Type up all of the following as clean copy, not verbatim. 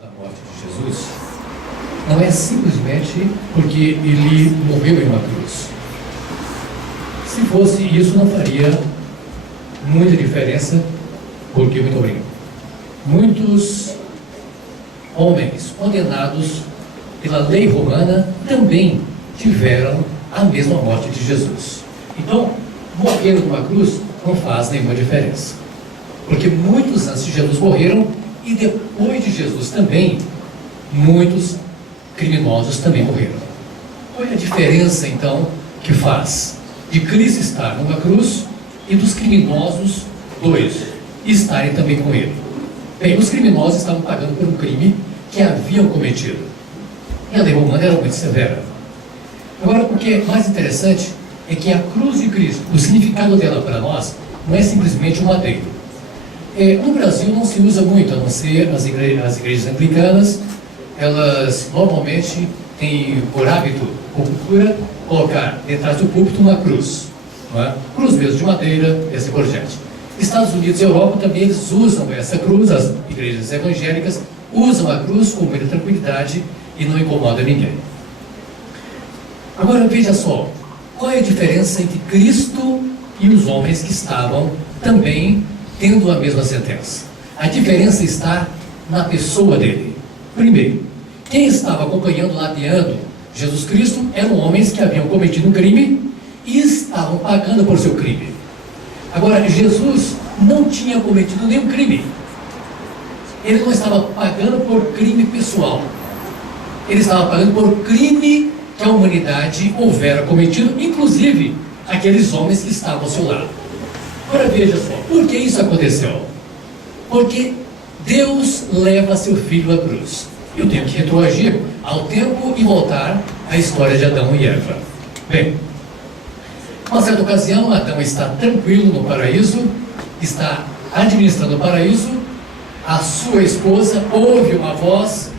da morte de Jesus não é simplesmente porque ele morreu em uma cruz. Se fosse isso, não faria muita diferença, porque, muito obrigado, muitos homens condenados pela lei romana também tiveram a mesma morte de Jesus. Então, morrer numa cruz não faz nenhuma diferença, porque muitos antes de Jesus morreram, e depois de Jesus também, muitos criminosos também morreram. Qual é a diferença, então, que faz de Cristo estar numa cruz e dos criminosos, dois, estarem também com ele? Bem, os criminosos estavam pagando por um crime que haviam cometido, e a lei romana era muito severa. Agora, o que é mais interessante é que a cruz de Cristo, o significado dela para nós, não é simplesmente um madeiro. No Brasil não se usa muito, a não ser as igrejas anglicanas. Elas normalmente têm por hábito ou cultura colocar detrás do púlpito uma cruz, não é? Cruz mesmo de madeira, esse por diante. Estados Unidos e Europa também eles usam essa cruz, as igrejas evangélicas usam a cruz com muita tranquilidade e não incomoda ninguém. Agora veja só, qual é a diferença entre Cristo e os homens que estavam também tendo a mesma sentença? A diferença está na pessoa dele. Primeiro, quem estava acompanhando, ladeando Jesus Cristo eram homens que haviam cometido um crime e estavam pagando por seu crime. Agora, Jesus não tinha cometido nenhum crime. Ele não estava pagando por crime pessoal. Ele estava pagando por crime que a humanidade houvera cometido, inclusive aqueles homens que estavam ao seu lado. Agora veja só, por que isso aconteceu? Porque Deus leva seu filho à cruz. Eu tenho que retroagir ao tempo e voltar à história de Adão e Eva. Bem, uma certa ocasião, Adão está tranquilo no paraíso, está administrando o paraíso, a sua esposa ouve uma voz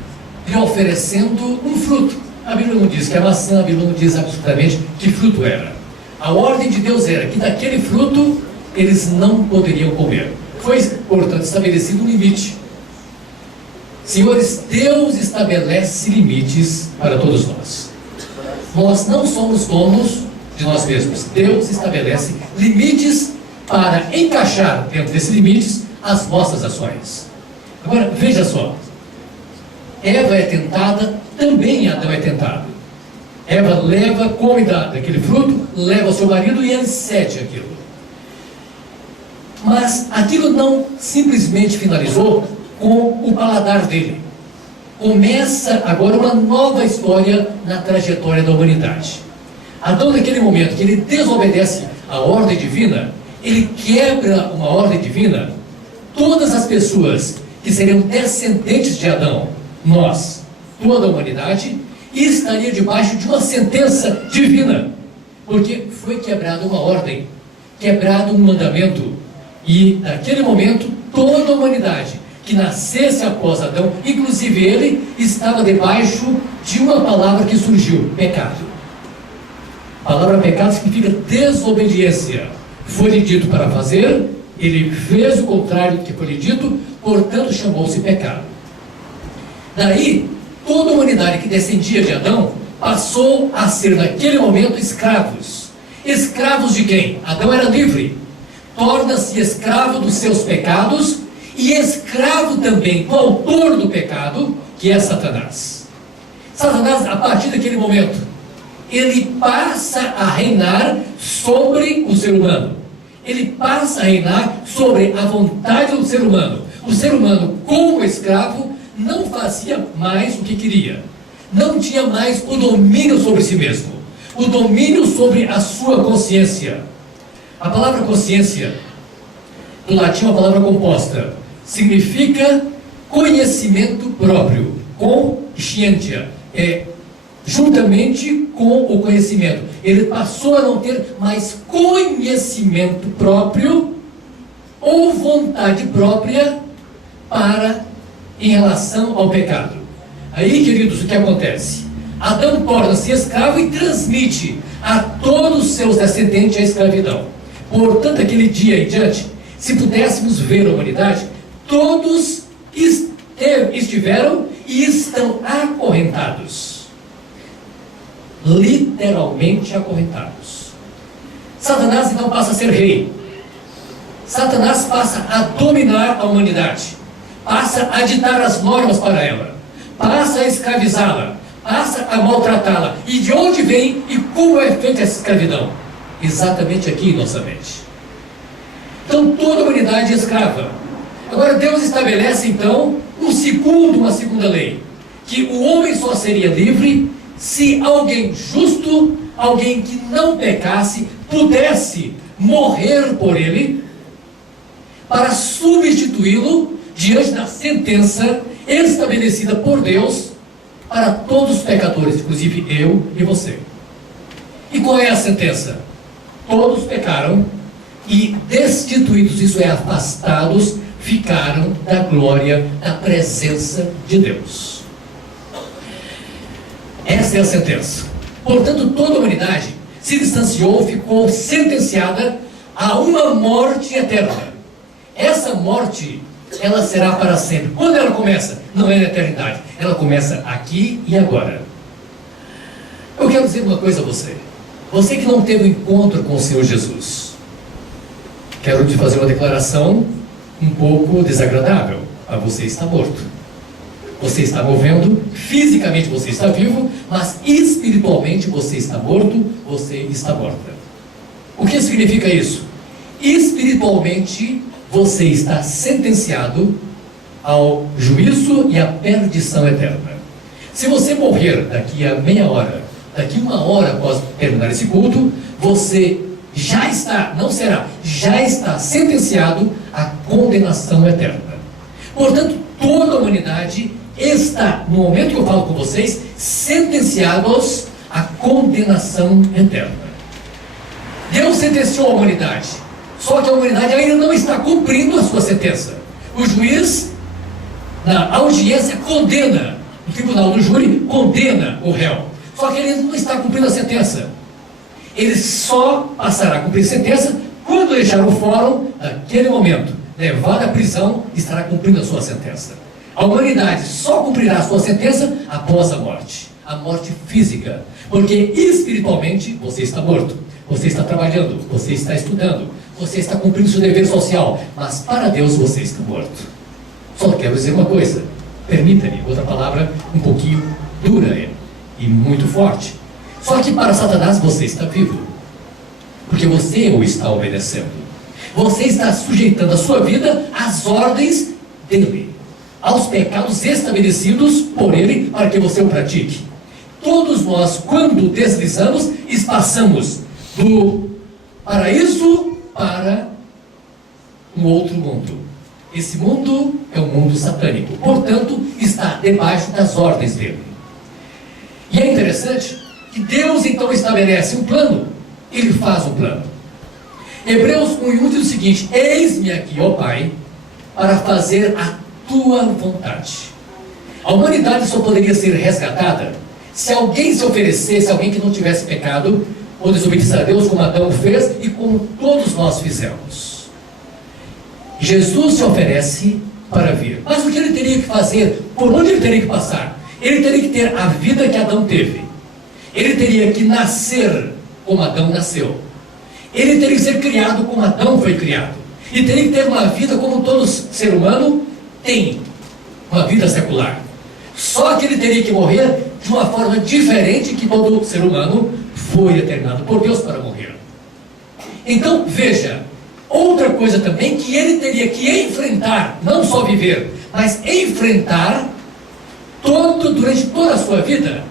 lhe oferecendo um fruto. A Bíblia não diz que é maçã, a Bíblia não diz absolutamente que fruto era. A ordem de Deus era que daquele fruto eles não poderiam comer. Foi, portanto, estabelecido um limite. Senhores, Deus estabelece limites para todos nós. Nós não somos donos de nós mesmos. Deus estabelece limites para encaixar dentro desses limites as nossas ações. Agora, veja só. Eva é tentada, também Adão é tentado. Eva leva, come daquele fruto, leva ao seu marido e ele cede aquilo. Mas aquilo não simplesmente finalizou com o paladar dele. Começa agora uma nova história na trajetória da humanidade. Adão, naquele momento que ele desobedece à ordem divina, ele quebra uma ordem divina. Todas as pessoas que seriam descendentes de Adão, nós, toda a humanidade, estaria debaixo de uma sentença divina, porque foi quebrada uma ordem, quebrado um mandamento, e naquele momento toda a humanidade que nascesse após Adão, inclusive ele, estava debaixo de uma palavra que surgiu: pecado. A palavra pecado significa desobediência. Foi-lhe dito para fazer, ele fez o contrário do que foi-lhe dito, portanto chamou-se pecado. Daí, toda a humanidade que descendia de Adão passou a ser, naquele momento, escravos. Escravos de quem? Adão era livre. Torna-se escravo dos seus pecados e escravo também do autor do pecado, que é Satanás. Satanás, a partir daquele momento, ele passa a reinar sobre o ser humano. Ele passa a reinar sobre a vontade do ser humano. O ser humano, como escravo, não fazia mais o que queria. Não tinha mais o domínio sobre si mesmo. O domínio sobre a sua consciência. A palavra consciência, do latim, uma palavra composta, significa conhecimento próprio. Conscientia, juntamente com o conhecimento. Ele passou a não ter mais conhecimento próprio ou vontade própria em relação ao pecado. Aí, queridos, o que acontece? Adão torna-se escravo e transmite a todos os seus descendentes a escravidão. Portanto, aquele dia em diante, se pudéssemos ver a humanidade, todos estiveram e estão acorrentados. Literalmente acorrentados. Satanás então passa a ser rei. Satanás passa a dominar a humanidade, passa a ditar as normas para ela, passa a escravizá-la, passa a maltratá-la. E de onde vem e como é feita essa escravidão? Exatamente aqui em nossa mente. Então toda a humanidade é escrava. Agora Deus estabelece então uma segunda lei, que o homem só seria livre se alguém justo, alguém que não pecasse, pudesse morrer por ele, para substituí-lo diante da sentença estabelecida por Deus para todos os pecadores, inclusive eu e você. E qual é a sentença? Todos pecaram e destituídos, isso é, afastados, ficaram da glória, da presença de Deus. Essa é a sentença. Portanto, toda a humanidade se distanciou, ficou sentenciada a uma morte eterna. Essa morte, ela será para sempre. Quando ela começa? Não é na eternidade. Ela começa aqui e agora. Eu quero dizer uma coisa a você. Você que não teve um encontro com o Senhor Jesus. Quero te fazer uma declaração um pouco desagradável. Mas você está morto. Você está movendo, fisicamente você está vivo, mas espiritualmente você está morto, você está morta. O que significa isso? Espiritualmente você está sentenciado ao juízo e à perdição eterna. Se você morrer daqui a meia hora, daqui uma hora após terminar esse culto, você já está, não será, já está sentenciado à condenação eterna. Portanto, toda a humanidade está, no momento que eu falo com vocês, sentenciados à condenação eterna. Deus sentenciou a humanidade, só que a humanidade ainda não está cumprindo a sua sentença. O juiz, na audiência, condena, o tribunal do júri condena o réu, só que ele não está cumprindo a sentença. Ele só passará a cumprir a sentença quando deixar o fórum, naquele momento, levado à prisão, estará cumprindo a sua sentença. A humanidade só cumprirá a sua sentença após a morte física, porque espiritualmente você está morto, você está trabalhando, você está estudando, você está cumprindo seu dever social, mas para Deus você está morto. Só quero dizer uma coisa, permita-me, outra palavra um pouquinho dura e muito forte. Só que para Satanás você está vivo, porque você o está obedecendo. Você está sujeitando a sua vida às ordens dele, aos pecados estabelecidos por ele para que você o pratique. Todos nós, quando deslizamos, passamos do paraíso para um outro mundo. Esse mundo é um mundo satânico, portanto, está debaixo das ordens dele. E é interessante que Deus então estabelece um plano, ele faz um plano. Hebreus 1:1 diz o seguinte: eis-me aqui, ó Pai, para fazer a tua vontade. A humanidade só poderia ser resgatada se alguém se oferecesse, alguém que não tivesse pecado, ou desobedecesse a Deus, como Adão fez e como todos nós fizemos. Jesus se oferece para vir. Mas o que ele teria que fazer? Por onde ele teria que passar? Ele teria que ter a vida que Adão teve. Ele teria que nascer como Adão nasceu. Ele teria que ser criado como Adão foi criado. E teria que ter uma vida como todo ser humano tem, uma vida secular. Só que ele teria que morrer de uma forma diferente que todo ser humano foi determinado por Deus para morrer. Então, veja, outra coisa também que ele teria que enfrentar, não só viver, mas enfrentar durante toda a sua vida,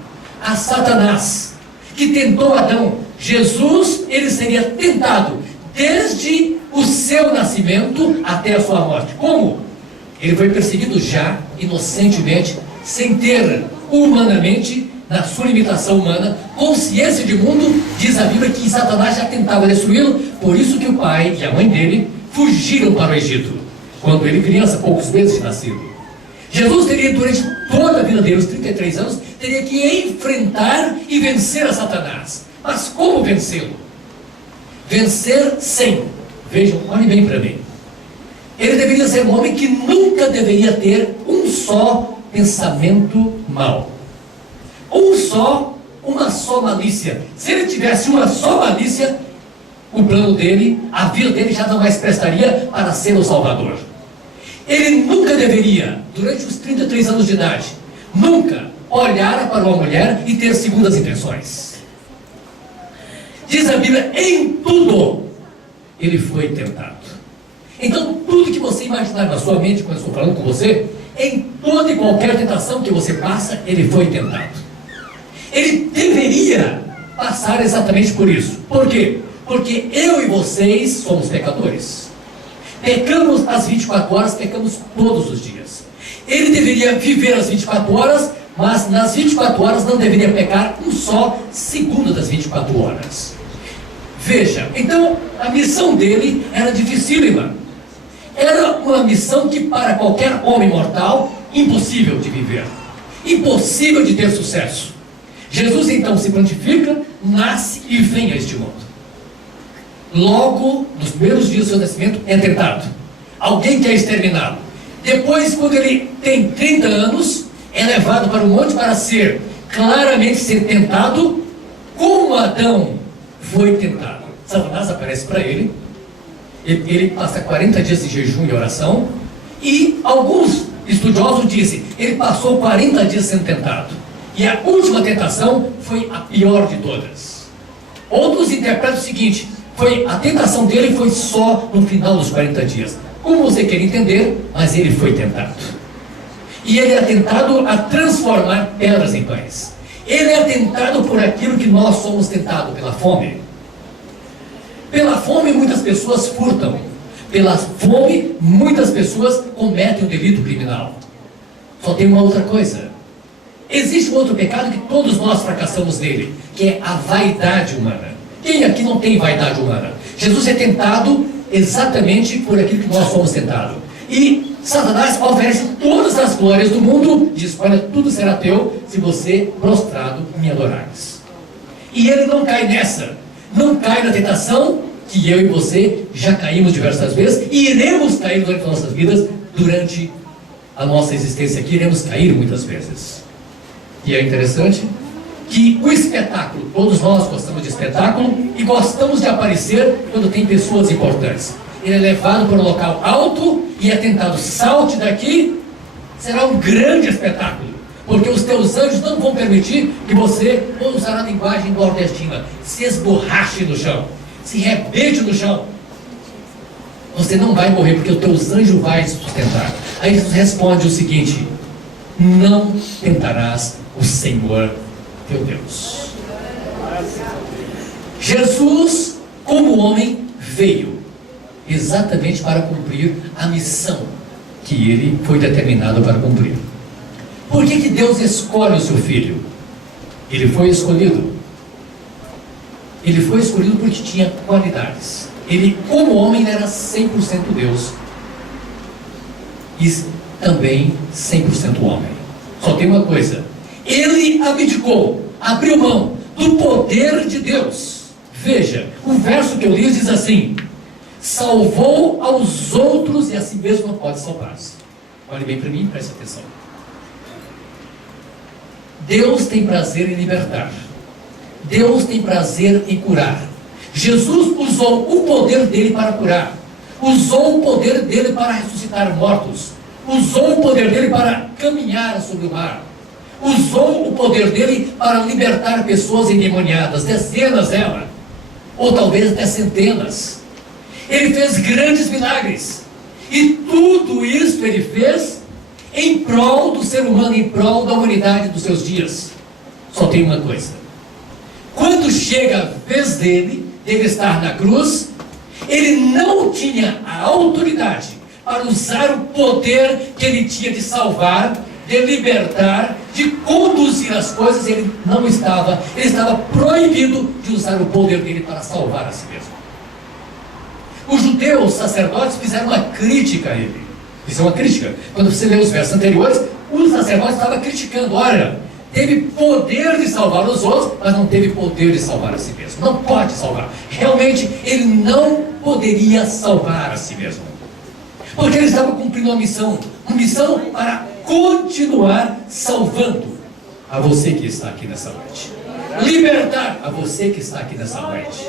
a Satanás, que tentou Adão. Jesus, ele seria tentado desde o seu nascimento até a sua morte. Como? Ele foi perseguido já, inocentemente, sem ter humanamente, na sua limitação humana, consciência de mundo. Diz a Bíblia que Satanás já tentava destruí-lo, por isso que o pai e a mãe dele fugiram para o Egito, quando ele criança, poucos meses de nascido. Jesus teria, durante toda a vida dele, os 33 anos, teria que enfrentar e vencer a Satanás. Mas como vencê-lo? Vencer sem. Vejam, olhem bem para mim. Ele deveria ser um homem que nunca deveria ter um só pensamento mau. Uma só malícia. Se ele tivesse uma só malícia, o plano dele, a vida dele já não mais prestaria para ser o Salvador. Ele nunca deveria, durante os 33 anos de idade, nunca olhar para uma mulher e ter segundas intenções. Diz a Bíblia, em tudo ele foi tentado. Então, tudo que você imaginar na sua mente, quando eu estou falando com você, em toda e qualquer tentação que você passa, ele foi tentado. Ele deveria passar exatamente por isso. Por quê? Porque eu e vocês somos pecadores. Pecamos as 24 horas, pecamos todos os dias. Ele deveria viver as 24 horas, mas nas 24 horas não deveria pecar um só segundo das 24 horas. Veja, então a missão dele era dificílima. Era uma missão que para qualquer homem mortal, impossível de viver. Impossível de ter sucesso. Jesus então se prontifica, nasce e vem a este mundo. Logo, nos primeiros dias do seu nascimento, é tentado. Alguém quer exterminá-lo. Depois, quando ele tem 30 anos, é levado para o monte para ser tentado, como Adão foi tentado. Satanás aparece para ele, ele passa 40 dias de jejum e oração, e alguns estudiosos dizem, ele passou 40 dias sendo tentado. E a última tentação foi a pior de todas. Outros interpretam o seguinte, a tentação dele foi só no final dos 40 dias. Como você quer entender, mas ele foi tentado. E ele é tentado a transformar pedras em pães. Ele é tentado por aquilo que nós somos tentados, pela fome. Pela fome muitas pessoas furtam. Pela fome muitas pessoas cometem o delito criminal. Só tem uma outra coisa. Existe um outro pecado que todos nós fracassamos nele, que é a vaidade humana. Quem aqui não tem vaidade humana? Jesus é tentado exatamente por aquilo que nós somos tentados. E Satanás oferece todas as glórias do mundo, diz, olha, tudo será teu se você prostrado me adorares. E ele não cai nessa, não cai na tentação que eu e você já caímos diversas vezes e iremos cair durante as nossas vidas, durante a nossa existência aqui, iremos cair muitas vezes. E é interessante que o espetáculo, todos nós gostamos de espetáculo e gostamos de aparecer quando tem pessoas importantes. Ele é levado para um local alto e é tentado, salte daqui, será um grande espetáculo, porque os teus anjos não vão permitir que você, vou usar a linguagem nordestina, se esborrache no chão, se rebente no chão. Você não vai morrer, porque os teus anjos vão te sustentar. Aí Jesus responde o seguinte, não tentarás o Senhor teu Deus. Jesus, como homem, veio exatamente para cumprir a missão que ele foi determinado para cumprir. Por que Deus escolhe o seu filho? Ele foi escolhido. Ele foi escolhido porque tinha qualidades. Ele, como homem, era 100% Deus e também 100% homem. Só tem uma coisa, ele abdicou, abriu mão do poder de Deus. Veja, o verso que eu li diz assim, salvou aos outros e a si mesmo não pode salvar-se. Olhe bem para mim, preste atenção. Deus tem prazer em libertar. Deus tem prazer em curar. Jesus usou o poder dele para curar. Usou o poder dele para ressuscitar mortos. Usou o poder dele para caminhar sobre o mar. Usou o poder dele para libertar pessoas endemoniadas, dezenas delas, ou talvez até centenas. Ele fez grandes milagres. E tudo isso ele fez em prol do ser humano, em prol da humanidade dos seus dias. Só tem uma coisa. Quando chega a vez dele estar na cruz, ele não tinha a autoridade para usar o poder que ele tinha de salvar, de libertar, de conduzir as coisas. Ele estava proibido de usar o poder dele para salvar a si mesmo. Os judeus, os sacerdotes, fizeram uma crítica a ele. Isso é uma crítica. Quando você lê os versos anteriores, os sacerdotes estavam criticando, olha, teve poder de salvar os outros, mas não teve poder de salvar a si mesmo. Não pode salvar. Realmente, ele não poderia salvar a si mesmo. Porque ele estava cumprindo uma missão para continuar salvando a você que está aqui nessa noite, libertar a você que está aqui nessa noite,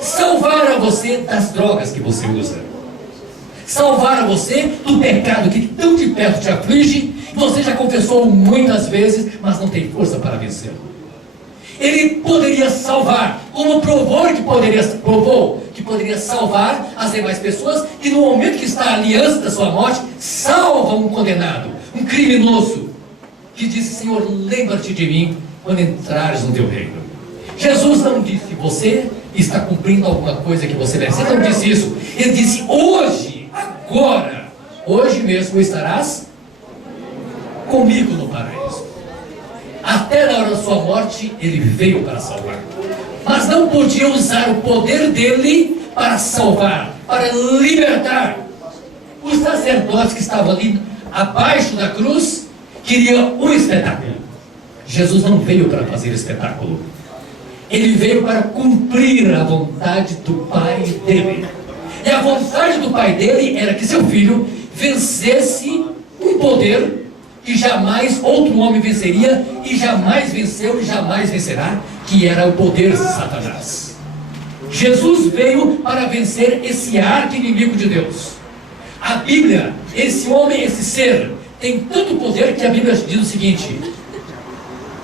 salvar a você das drogas que você usa, salvar a você do pecado que tão de perto te aflige, e você já confessou muitas vezes, mas não tem força para vencê-lo. Ele poderia salvar, como provou que poderia salvar as demais pessoas, e no momento que está ali antes da sua morte, salva um condenado, um criminoso, que disse: Senhor, lembra-te de mim quando entrares no teu reino. Jesus não disse: você está cumprindo alguma coisa que você merece. Ele não disse isso. Ele disse: hoje, agora, hoje mesmo estarás comigo no paraíso. Até na hora da sua morte, ele veio para salvar. Mas não podia usar o poder dele para salvar, para libertar. Os sacerdotes que estavam ali abaixo da cruz queriam um espetáculo. Jesus não veio para fazer espetáculo. Ele veio para cumprir a vontade do Pai dele. E a vontade do Pai dele era que seu filho vencesse um poder que jamais outro homem venceria, e jamais venceu e jamais vencerá, que era o poder de Satanás. Jesus veio para vencer esse arqui-inimigo de Deus. A Bíblia, esse homem, esse ser, tem tanto poder que a Bíblia diz o seguinte: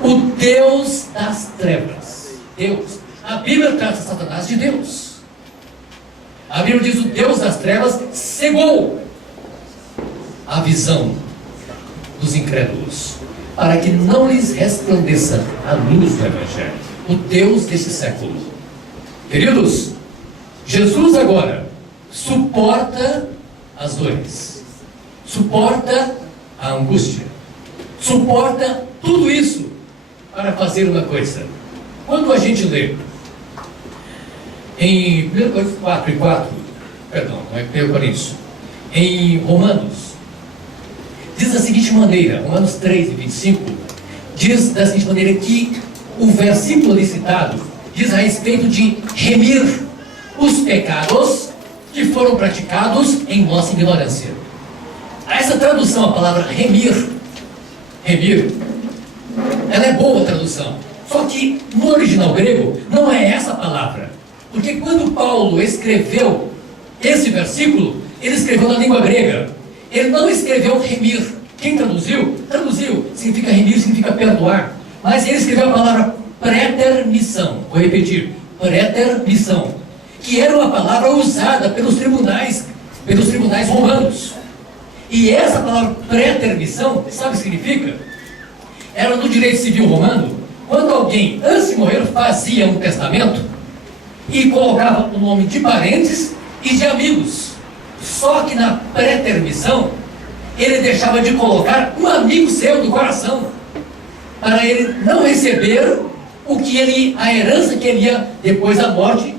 o Deus das trevas. Deus. A Bíblia trata Satanás de Deus. A Bíblia diz: o Deus das trevas cegou a visão dos incrédulos, para que não lhes resplandeça a luz do Evangelho. O Deus desse século. Queridos, Jesus agora suporta as dores, suporta a angústia, suporta tudo isso para fazer uma coisa. Quando a gente lê em 1 Coríntios 4:4, perdão, não é 1 Coríntios, em Romanos, diz da seguinte maneira, Romanos 3:25, diz da seguinte maneira que o versículo ali citado diz a respeito de remir os pecados que foram praticados em nossa ignorância. Essa tradução, a palavra remir, ela é boa a tradução, só que no original grego não é essa a palavra, porque quando Paulo escreveu esse versículo, ele escreveu na língua grega. Ele não escreveu remir. Quem traduziu? Traduziu. Significa remir, significa perdoar. Mas ele escreveu a palavra pretermissão. Vou repetir. Pretermissão. Que era uma palavra usada pelos tribunais romanos. E essa palavra pretermissão, sabe o que significa? Era no direito civil romano, quando alguém, antes de morrer, fazia um testamento e colocava o nome de parentes e de amigos. Só que na pretermissão, ele deixava de colocar um amigo seu do coração, para ele não receber a herança que ele ia, depois da morte,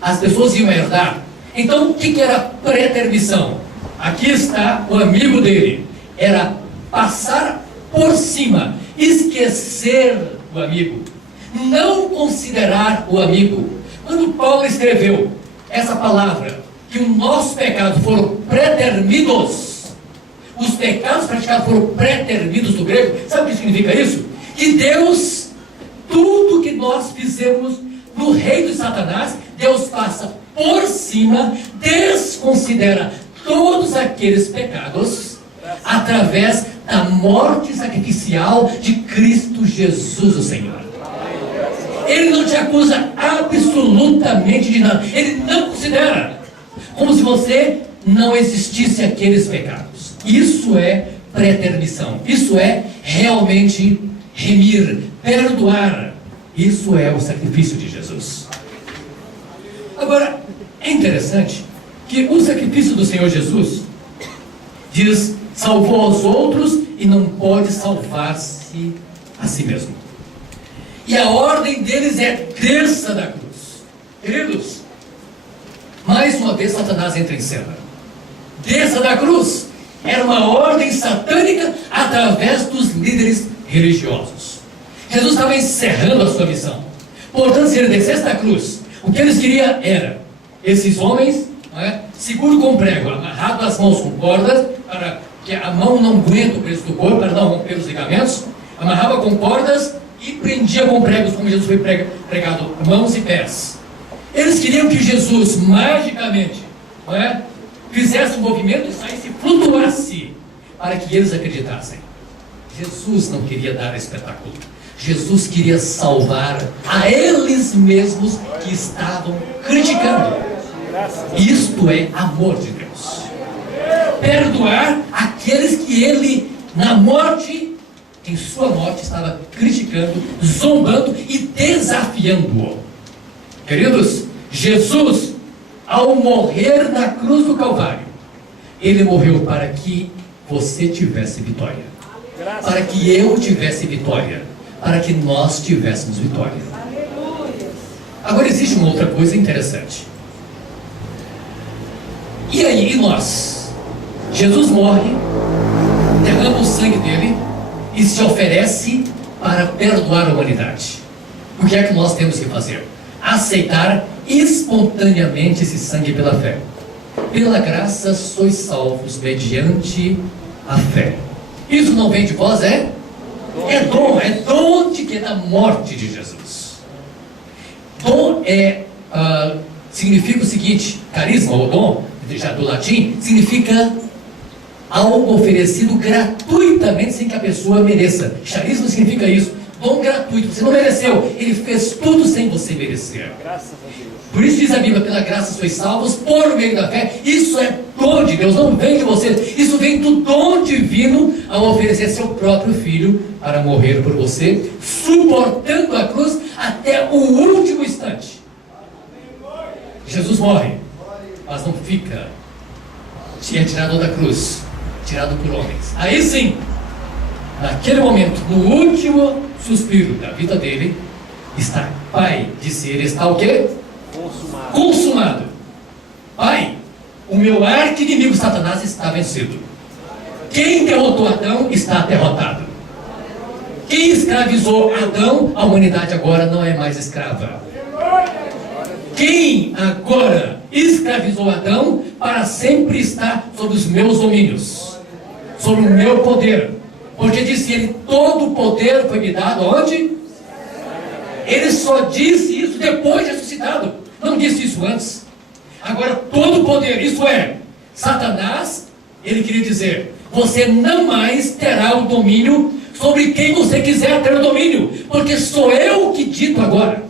as pessoas iam herdar. Então, o que era pretermissão? Aqui está o amigo dele. Era passar por cima, esquecer o amigo, não considerar o amigo. Quando Paulo escreveu essa palavra, que os nossos pecados foram pretermidos, os pecados praticados foram pretermidos do grego, sabe o que significa isso? Que Deus, tudo que nós fizemos no reino de Satanás, Deus passa por cima, desconsidera todos aqueles pecados, através da morte sacrificial de Cristo Jesus, o Senhor. Ele não te acusa absolutamente de nada, ele não considera, como se você não existisse aqueles pecados. Isso é pretermissão, isso é realmente remir, perdoar. Isso é o sacrifício de Jesus. Agora, é interessante que o sacrifício do Senhor Jesus diz: salvou aos outros e não pode salvar-se a si mesmo. E a ordem deles é: desça da cruz. Queridos, mais uma vez Satanás entra em cena. Desça da cruz. Era uma ordem satânica através dos líderes religiosos. Jesus estava encerrando a sua missão. Portanto, se ele descesse da cruz, o que eles queriam era esses homens, não é, seguro com prego, amarrado as mãos com cordas, para que a mão não aguente o peso do corpo, para não romper os ligamentos, amarrava com cordas e prendia com pregos, como Jesus foi pregado, mãos e pés. Eles queriam que Jesus, magicamente, não é, fizesse um movimento e saísse, flutuasse, para que eles acreditassem. Jesus não queria dar espetáculo. Jesus queria salvar a eles mesmos que estavam criticando. Isto é amor de Deus. Perdoar aqueles que ele, na morte, em sua morte, estava criticando, zombando e desafiando-o. Queridos, Jesus, ao morrer na cruz do Calvário, ele morreu para que você tivesse vitória, para que eu tivesse vitória, para que nós tivéssemos vitória. Agora existe uma outra coisa interessante. E aí, e nós? Jesus morre, derrama o sangue dele e se oferece para perdoar a humanidade. O que é que nós temos que fazer? Aceitar espontaneamente esse sangue pela fé. Pela graça sois salvos mediante a fé. Isso não vem de vós, é dom de que? Da morte de Jesus. Dom significa o seguinte, carisma ou dom, já do latim, significa algo oferecido gratuitamente sem que a pessoa mereça. Charisma significa isso, dom gratuito, você não mereceu, ele fez tudo sem você merecer. Graças a Deus. Por isso diz a Bíblia, pela graça sois salvos por meio da fé. Isso é dom de Deus, não vem de você. Isso vem do dom divino ao oferecer seu próprio filho para morrer por você, suportando a cruz até o último instante. Jesus morre, mas não fica. É tirado da cruz, tirado por homens. Aí sim, naquele momento, no último suspiro da vida dele, está, Pai, disse ele, está o quê? Consumado. Pai, o meu arqui-inimigo Satanás está vencido. Quem derrotou Adão está derrotado. Quem escravizou Adão, a humanidade agora não é mais escrava. Quem agora escravizou Adão, para sempre está sob os meus domínios, sob o meu poder. Porque disse ele, todo o poder foi me dado aonde? Ele só disse isso depois de ressuscitado, não disse isso antes. Agora todo o poder, isso é, Satanás, ele queria dizer, você não mais terá o domínio sobre quem você quiser ter o domínio, porque sou eu que dito agora.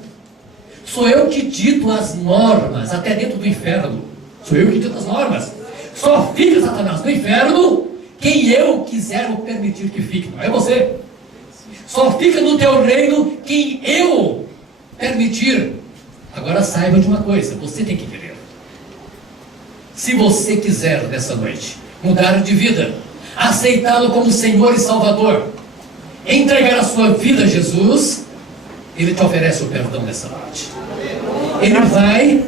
Sou eu que dito as normas, até dentro do inferno. Sou eu que dito as normas. Só fica Satanás no inferno quem eu quiser ou permitir que fique, não é você. Só fica no teu reino quem eu permitir. Agora saiba de uma coisa, você tem que querer. Se você quiser nessa noite mudar de vida, aceitá-lo como Senhor e Salvador, entregar a sua vida a Jesus, ele te oferece o perdão nessa noite. Ele vai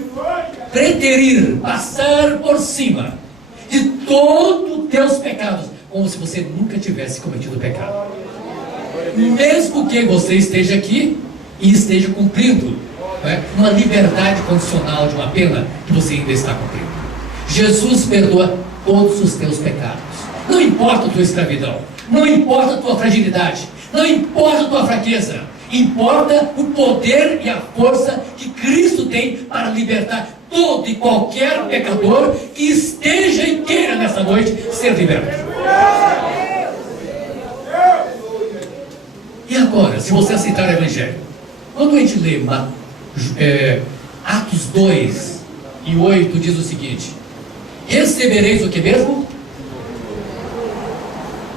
preterir, passar por cima de todos os teus pecados, como se você nunca tivesse cometido pecado. Mesmo que você esteja aqui e esteja cumprindo, né, uma liberdade condicional de uma pena que você ainda está cumprindo. Jesus perdoa todos os teus pecados. Não importa a tua escravidão, não importa a tua fragilidade, não importa a tua fraqueza. Importa o poder e a força que Cristo tem para libertar todo e qualquer pecador que esteja e queira nessa noite ser liberto. E agora, se você aceitar o Evangelho, quando a gente lê Atos 2 e 8, diz o seguinte: recebereis o que mesmo?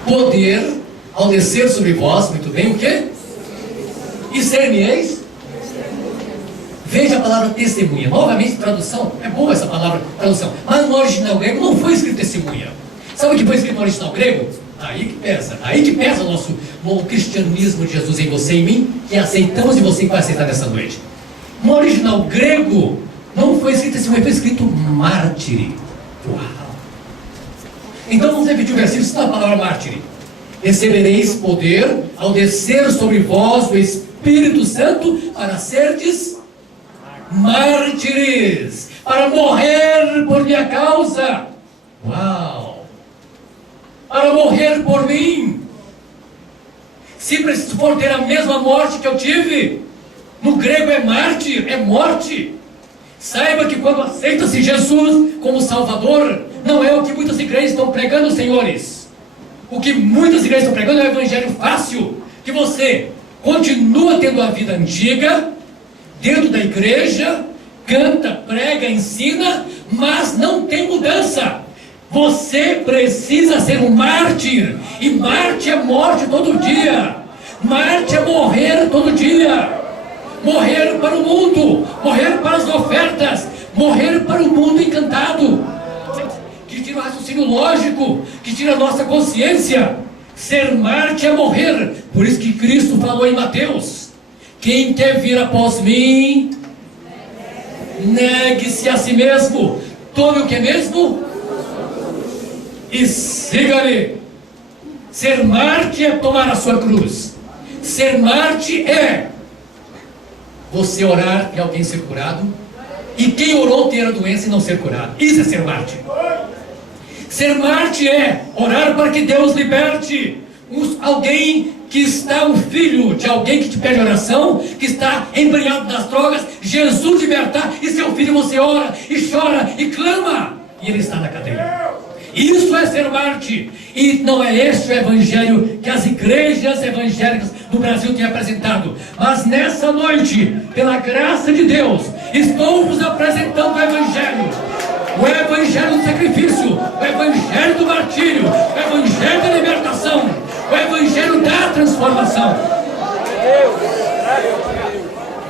Poder ao descer sobre vós, muito bem, o quê? E ser-me-eis? Veja a palavra testemunha. Novamente, tradução, é boa essa palavra, tradução. Mas no original grego não foi escrito testemunha. Sabe o que foi escrito no original grego? Aí que pesa o cristianismo de Jesus em você e em mim, que aceitamos e você que vai aceitar nessa noite. No original grego, não foi escrito testemunha, foi escrito mártire. Uau! Então vamos repetir o versículo, está a palavra mártire. Recebereis poder ao descer sobre vós o Espírito Santo para serdes mártires, para morrer por minha causa. Uau! Para morrer por mim. Se for ter a mesma morte que eu tive, no grego é mártir, é morte. Saiba que quando aceita-se Jesus como Salvador, não é o que muitas igrejas estão pregando, senhores. O que muitas igrejas estão pregando é o evangelho fácil, que você continua tendo a vida antiga, dentro da igreja, canta, prega, ensina, mas não tem mudança. Você precisa ser um mártir, e mártir é morte todo dia, mártir é morrer todo dia. Morrer para o mundo, morrer para as ofertas, morrer para o mundo encantado, que tira o raciocínio lógico, que tira a nossa consciência. Ser mártir é morrer. Por isso que Cristo falou em Mateus: quem quer vir após mim, negue-se a si mesmo, tome o que mesmo e siga-lhe. Ser mártir é tomar a sua cruz. Ser mártir é você orar e alguém ser curado, e quem orou ter a doença e não ser curado. Isso é ser mártir. Ser mártir é orar para que Deus liberte alguém que está, um filho de alguém que te pede oração, que está embriagado nas drogas, Jesus libertar, e seu filho você ora e chora e clama, e ele está na cadeia. Isso é ser mártir. E não é este o evangelho que as igrejas evangélicas do Brasil têm apresentado. Mas nessa noite, pela graça de Deus, estou vos apresentando o evangelho. O evangelho do sacrifício, o evangelho do martírio, o evangelho da libertação, o evangelho da transformação.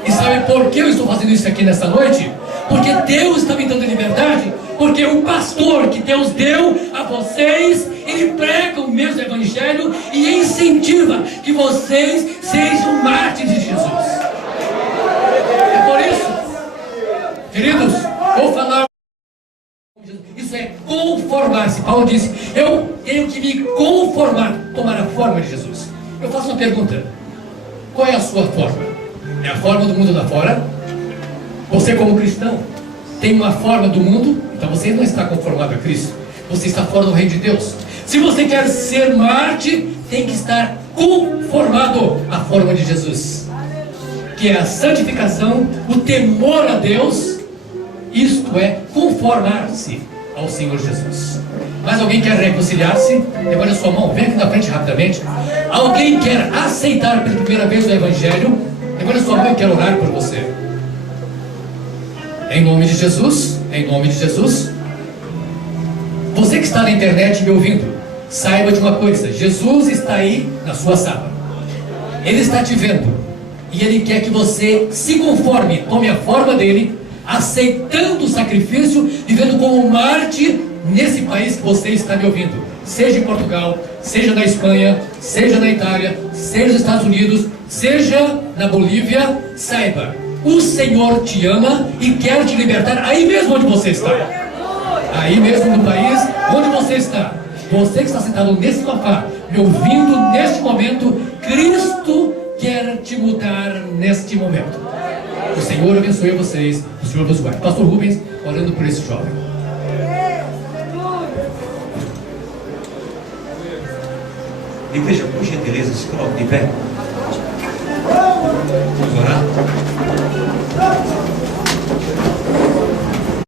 E sabe por que eu estou fazendo isso aqui nessa noite? Porque Deus está me dando liberdade. Porque o pastor que Deus deu a vocês, ele prega o mesmo evangelho e incentiva que vocês sejam mártires de Jesus. É por isso, queridos, vou falar. Isso é conformar-se. Paulo disse: eu tenho que me conformar, tomar a forma de Jesus. Eu faço uma pergunta: qual é a sua forma? É a forma do mundo lá fora? Você, como cristão, tem uma forma do mundo, então você não está conformado a Cristo, você está fora do reino de Deus. Se você quer ser mártir, tem que estar conformado à forma de Jesus, que é a santificação, o temor a Deus. Isto é conformar-se ao Senhor Jesus. Mas alguém quer reconciliar-se? Levante a sua mão, vem aqui na frente rapidamente. Alguém quer aceitar pela primeira vez o Evangelho? Levante a sua mão, eu quero orar por você. Em nome de Jesus, em nome de Jesus. Você que está na internet me ouvindo, saiba de uma coisa: Jesus está aí na sua sala. Ele está te vendo, e Ele quer que você se conforme, tome a forma dele, aceitando o sacrifício, vivendo como mártir nesse país que você está me ouvindo. Seja em Portugal, seja na Espanha, seja na Itália, seja nos Estados Unidos, seja na Bolívia, saiba, o Senhor te ama e quer te libertar aí mesmo onde você está. Aí mesmo no país onde você está. Você que está sentado nesse sofá, me ouvindo neste momento, Cristo quer te mudar neste momento. O Senhor abençoe vocês, o Senhor vos guarde. Pastor Rubens, orando por esse jovem. Igreja, por gentileza, se coloque de pé. Vamos orar.